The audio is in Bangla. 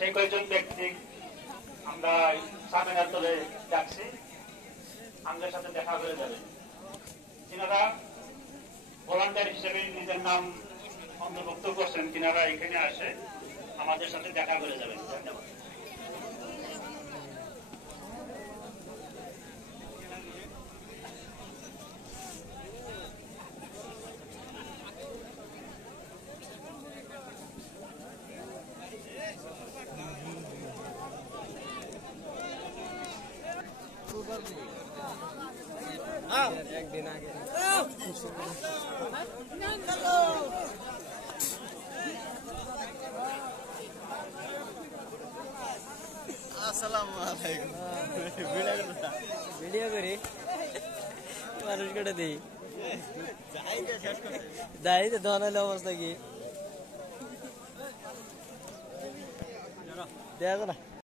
সেই কয়েকজন ব্যক্তি আমরা সামিনার তলে ডাকছি, আমাদের সাথে দেখা করে যাবেন। তিনারা ভলান্টিয়ার হিসেবে নিজের নাম অন্তর্ভুক্ত করছেন, তিনারা এখানে আসে আমাদের সাথে দেখা করে যাবেন। ধন্যবাদ। একদিন আগে আসসালামু আলাইকুম। ভিডিও করি মানুষ কেটে দিই যাই তো ধনাইলে অবস্থা কি দেখা না।